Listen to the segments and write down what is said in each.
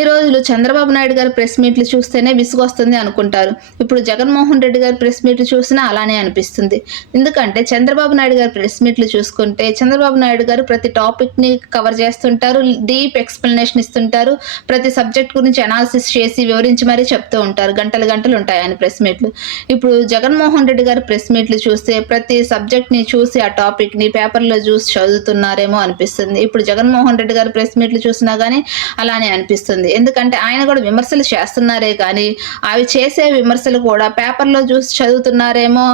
ఇన్ని రోజులు చంద్రబాబు నాయుడు గారి ప్రెస్ మీట్లు చూస్తేనే విసుగొస్తుంది అనుకుంటారు. ఇప్పుడు జగన్మోహన్ రెడ్డి గారి ప్రెస్ మీట్లు చూసినా అలానే అనిపిస్తుంది. ఎందుకంటే చంద్రబాబు నాయుడు గారి ప్రెస్ మీట్లు చూసుకుంటే చంద్రబాబు నాయుడు గారు ప్రతి టాపిక్ని కవర్ చేస్తుంటారు డీప్ ఎక్స్ప్లెనేషన్ ఇస్తుంటారు ప్రతి సబ్జెక్ట్ గురించి అనాలిసిస్ చేసి వివరించి మరీ చెప్తూ ఉంటారు. గంటలు గంటలు ఉంటాయి ఆయన ప్రెస్ మీట్లు. ఇప్పుడు జగన్మోహన్ రెడ్డి గారి ప్రెస్ మీట్లు చూస్తే ప్రతి సబ్జెక్ట్ని చూసి ఆ టాపిక్ని పేపర్లో చూసి చదువుతున్నారేమో అనిపిస్తుంది. ఇప్పుడు జగన్మోహన్ రెడ్డి గారి ప్రెస్ మీట్లు చూసినా గానీ అలానే అనిపిస్తుంది. ఎందుకంటే ఆయన కూడా విమర్శలు చేస్తున్నారే కానీ అవి చేసే విమర్శలు కూడా పేపర్లో చూసి చదువుతున్నారేమో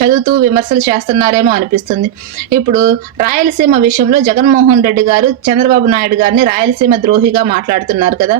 చదువుతూ విమర్శలు చేస్తున్నారేమో అనిపిస్తుంది. ఇప్పుడు రాయలసీమ విషయంలో జగన్మోహన్ రెడ్డి గారు చంద్రబాబు నాయుడు గారిని రాయలసీమ ద్రోహిగా మాట్లాడుతున్నారు కదా.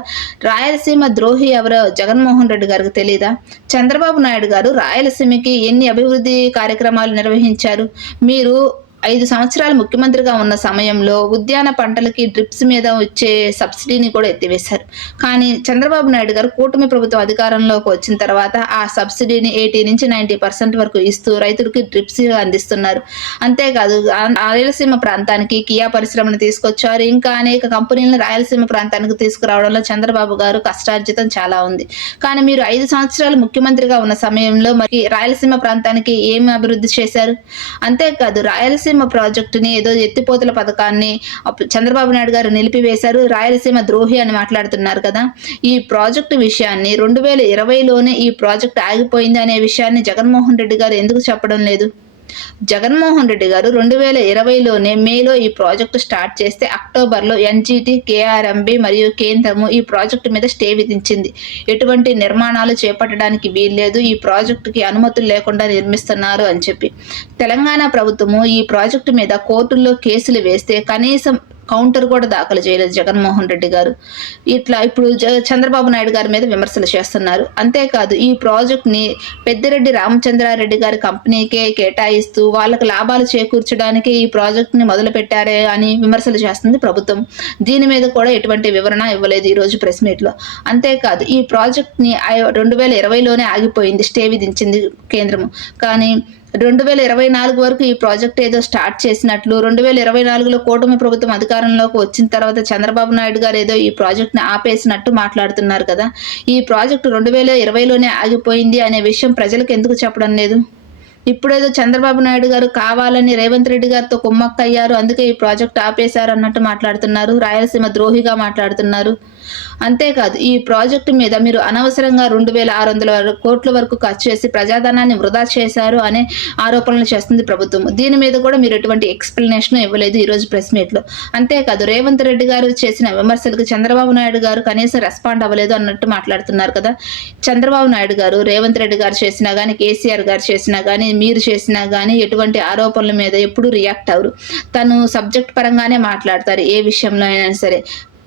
రాయలసీమ ద్రోహి ఎవరో జగన్మోహన్ రెడ్డి గారికి తెలియదా చంద్రబాబు నాయుడు గారు రాయలసీమకి ఎన్ని అభివృద్ధి కార్యక్రమాలు నిర్వహించారు? మీరు ఐదు సంవత్సరాలు ముఖ్యమంత్రిగా ఉన్న సమయంలో ఉద్యాన పంటలకి డ్రిప్స్ మీద వచ్చే సబ్సిడీని కూడా ఎత్తివేశారు. కానీ చంద్రబాబు నాయుడు గారు కూటమి ప్రభుత్వం అధికారంలోకి వచ్చిన తర్వాత ఆ సబ్సిడీని ఎయిటీ నుంచి నైంటీ పర్సెంట్ వరకు ఇస్తూ రైతులకి డ్రిప్స్ అందిస్తున్నారు. అంతేకాదు రాయలసీమ ప్రాంతానికి కియా పరిశ్రమను తీసుకొచ్చారు. ఇంకా అనేక కంపెనీలను రాయలసీమ ప్రాంతానికి తీసుకురావడంలో చంద్రబాబు గారు కష్టార్జితం చాలా ఉంది. కానీ మీరు ఐదు సంవత్సరాలు ముఖ్యమంత్రిగా ఉన్న సమయంలో మరి రాయలసీమ ప్రాంతానికి ఏమి అభివృద్ధి చేశారు? అంతేకాదు రాయలసీమ ప్రాజెక్టుని ఏదో ఎత్తిపోతల పథకాన్ని చంద్రబాబు నాయుడు గారు నిలిపివేశారు. రాయలసీమ ద్రోహి అని మాట్లాడుతున్నారు కదా. ఈ ప్రాజెక్టు విషయాన్ని రెండు వేల ఇరవైలోనే ఈ ప్రాజెక్ట్ ఆగిపోయింది అనే విషయాన్ని జగన్మోహన్ రెడ్డి గారు ఎందుకు చెప్పడం లేదు? జగన్మోహన్ రెడ్డి గారు రెండు వేల ఇరవైలోనే మేలో ఈ ప్రాజెక్టు స్టార్ట్ చేస్తే అక్టోబర్లో ఎన్జీటీ కేఆర్ఎంబి మరియు కేంద్రము ఈ ప్రాజెక్టు మీద స్టే విధించింది. ఎటువంటి నిర్మాణాలు చేపట్టడానికి వీల్లేదు. ఈ ప్రాజెక్టుకి అనుమతులు లేకుండా నిర్మిస్తున్నారు అని చెప్పి. తెలంగాణ ప్రభుత్వము ఈ ప్రాజెక్టు మీద కోర్టుల్లో కేసులు వేస్తే కనీసం కౌంటర్ కూడా దాఖలు చేయలేదు జగన్మోహన్ రెడ్డి గారు. ఇట్లా ఇప్పుడు జ చంద్రబాబు నాయుడు గారి మీద విమర్శలు చేస్తున్నారు. అంతేకాదు ఈ ప్రాజెక్ట్ని పెద్దిరెడ్డి రామచంద్రారెడ్డి గారి కంపెనీకే కేటాయిస్తూ వాళ్ళకి లాభాలు చేకూర్చడానికి ఈ ప్రాజెక్ట్ని మొదలుపెట్టారే అని విమర్శలు చేస్తుంది ప్రభుత్వం. దీని మీద కూడా ఎటువంటి వివరణ ఇవ్వలేదు ఈ రోజు ప్రెస్ మీట్లో. అంతేకాదు ఈ ప్రాజెక్ట్ని రెండు వేల ఇరవైలోనే ఆగిపోయింది స్టే విధించింది కేంద్రము. కానీ రెండు వేల ఇరవై నాలుగు వరకు ఈ ప్రాజెక్ట్ ఏదో స్టార్ట్ చేసినట్లు రెండు వేల ఇరవై నాలుగులో కూటమి ప్రభుత్వం అధికారంలోకి వచ్చిన తర్వాత చంద్రబాబు నాయుడు గారు ఏదో ఈ ప్రాజెక్ట్ని ఆపేసినట్టు మాట్లాడుతున్నారు కదా. ఈ ప్రాజెక్టు రెండు వేల ఇరవైలోనే ఆగిపోయింది అనే విషయం ప్రజలకు ఎందుకు చెప్పడం లేదు? ఇప్పుడేదో చంద్రబాబు నాయుడు గారు కావాలని రేవంత్ రెడ్డి గారితో కుమ్మక్కయ్యారు అందుకే ఈ ప్రాజెక్ట్ ఆపేశారు అన్నట్టు మాట్లాడుతున్నారు రాయలసీమ ద్రోహిగా మాట్లాడుతున్నారు. అంతేకాదు ఈ ప్రాజెక్టు మీద మీరు అనవసరంగా రెండు వేల ఆరు వందల వరకు- కోట్ల వరకు ఖర్చు చేసి ప్రజాధనాన్ని వృధా చేశారు అనే ఆరోపణలు చేస్తుంది ప్రభుత్వం. దీని మీద కూడా మీరు ఎటువంటి ఎక్స్ప్లెనేషన్ ఇవ్వలేదు ఈరోజు ప్రెస్ మీట్లో. అంతేకాదు రేవంత్ రెడ్డి గారు చేసిన విమర్శలకు చంద్రబాబు నాయుడు గారు కనీసం రెస్పాండ్ అవ్వలేదు అన్నట్టు మాట్లాడుతున్నారు కదా. చంద్రబాబు నాయుడు గారు రేవంత్ రెడ్డి గారు చేసినా కానీ కేసీఆర్ గారు చేసినా కానీ మీరు చేసినా కానీ ఎటువంటి ఆరోపణల మీద ఎప్పుడు రియాక్ట్ అవ్వరు. తను సబ్జెక్ట్ పరంగానే మాట్లాడతారు ఏ విషయంలో అయినా సరే.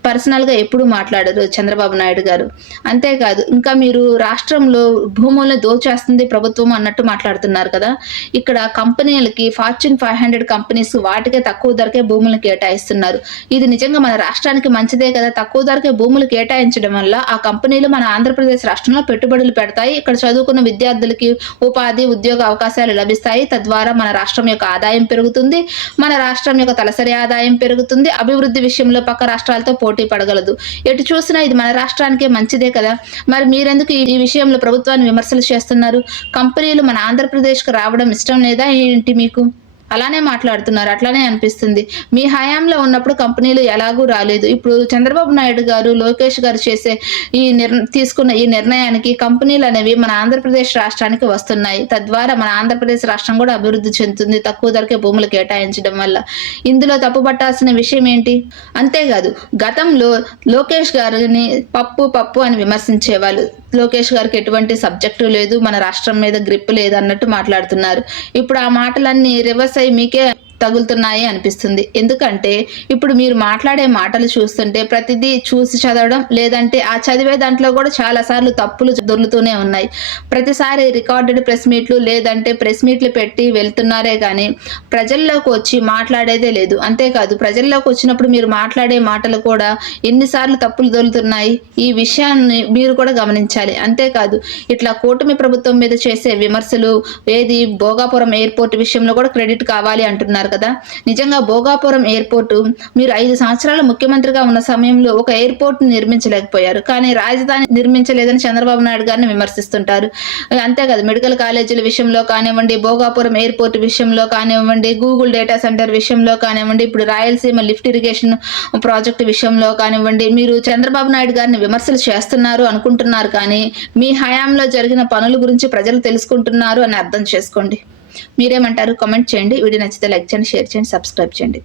పర్సనల్గా ఎప్పుడు మాట్లాడరు చంద్రబాబు నాయుడు గారు. అంతేకాదు ఇంకా మీరు రాష్ట్రంలో భూములను దోచేస్తుంది ప్రభుత్వం అన్నట్టు మాట్లాడుతున్నారు కదా. ఇక్కడ కంపెనీలకి ఫార్చ్యూన్ ఫైవ్ హండ్రెడ్ కంపెనీస్ వాటికే తక్కువ ధరకే భూములు కేటాయిస్తున్నారు. ఇది నిజంగా మన రాష్ట్రానికి మంచిదే కదా. తక్కువ ధరకే భూములు కేటాయించడం వల్ల ఆ కంపెనీలు మన ఆంధ్రప్రదేశ్ రాష్ట్రంలో పెట్టుబడులు పెడతాయి. ఇక్కడ చదువుకున్న విద్యార్థులకి ఉపాధి ఉద్యోగ అవకాశాలు లభిస్తాయి. తద్వారా మన రాష్ట్రం యొక్క ఆదాయం పెరుగుతుంది. మన రాష్ట్రం యొక్క తలసరి ఆదాయం పెరుగుతుంది. అభివృద్ధి విషయంలో పక్క రాష్ట్రాలతో పోటీ పడగలదు. ఎటు చూసినా ఇది మన రాష్ట్రానికే మంచిదే కదా. మరి మీరెందుకు ఈ- విషయంలో ప్రభుత్వాన్ని విమర్శలు చేస్తున్నారు? కంపెనీలు మన ఆంధ్రప్రదేశ్కు రావడం ఇష్టం లేదా ఏంటి మీకు? అలానే మాట్లాడుతున్నారు అట్లానే అనిపిస్తుంది. మీ హయాంలో ఉన్నప్పుడు కంపెనీలు ఎలాగూ రాలేదు. ఇప్పుడు చంద్రబాబు నాయుడు గారు లోకేష్ గారు చేసే ఈ నిర్ తీసుకున్న ఈ నిర్ణయానికి కంపెనీలు అనేవి మన ఆంధ్రప్రదేశ్ రాష్ట్రానికి వస్తున్నాయి. తద్వారా మన ఆంధ్రప్రదేశ్ రాష్ట్రం కూడా అభివృద్ధి చెందుతుంది. తక్కువ ధరకే భూములు కేటాయించడం వల్ల. ఇందులో తప్పుపట్టాల్సిన విషయం ఏంటి? అంతేకాదు గతంలో లోకేష్ గారిని పప్పు పప్పు అని విమర్శించేవాళ్ళు. లోకేష్ గారికి ఎటువంటి సబ్జెక్టు లేదు. మన రాష్ట్రం మీద గ్రిప్ లేదు అన్నట్టు మాట్లాడుతున్నారు. ఇప్పుడు ఆ మాటలన్నీ రివర్స్ అయ్యి మీకే తగులుతున్నాయి అనిపిస్తుంది. ఎందుకంటే ఇప్పుడు మీరు మాట్లాడే మాటలు చూస్తుంటే ప్రతిదీ చూసి చదవడం లేదంటే ఆ చదివే దాంట్లో కూడా చాలా సార్లు తప్పులు దొర్లుతూనే ఉన్నాయి. ప్రతిసారి రికార్డెడ్ ప్రెస్ మీట్లు లేదంటే ప్రెస్ మీట్లు పెట్టి వెళ్తున్నారే కానీ ప్రజల్లోకి వచ్చి మాట్లాడేదే లేదు. అంతేకాదు ప్రజల్లోకి వచ్చినప్పుడు మీరు మాట్లాడే మాటలు కూడా ఎన్నిసార్లు తప్పులు దొరుకుతున్నాయి ఈ విషయాన్ని మీరు కూడా గమనించాలి. అంతేకాదు ఇట్లా కూటమి ప్రభుత్వం మీద చేసే విమర్శలు ఏది భోగాపురం ఎయిర్పోర్ట్ విషయంలో కూడా క్రెడిట్ కావాలి అంటున్నారు. కదా. నిజంగా భోగాపురం ఎయిర్పోర్ట్ మీరు ఐదు సంవత్సరాలు ముఖ్యమంత్రిగా ఉన్న సమయంలో ఒక ఎయిర్పోర్ట్ నిర్మించలేకపోయారు. కానీ రాజధాని నిర్మించలేదని చంద్రబాబు నాయుడు గారిని విమర్శిస్తుంటారు. అంతేకాదు మెడికల్ కాలేజీల విషయంలో కానివ్వండి భోగాపురం ఎయిర్పోర్ట్ విషయంలో కానివ్వండి గూగుల్ డేటా సెంటర్ విషయంలో కానివ్వండి ఇప్పుడు రాయలసీమ లిఫ్ట్ ఇరిగేషన్ ప్రాజెక్ట్ విషయంలో కానివ్వండి మీరు చంద్రబాబు నాయుడు గారిని విమర్శలు చేస్తున్నారు అనుకుంటున్నారు కానీ మీ హయాంలో జరిగిన పనుల గురించి ప్రజలు తెలుసుకుంటున్నారు అని అర్థం చేసుకోండి. మీరేమంటారు కామెంట్ చేయండి. వీడియో నచ్చితే లైక్ చేయండి షేర్ చేయండి సబ్స్క్రైబ్ చేయండి.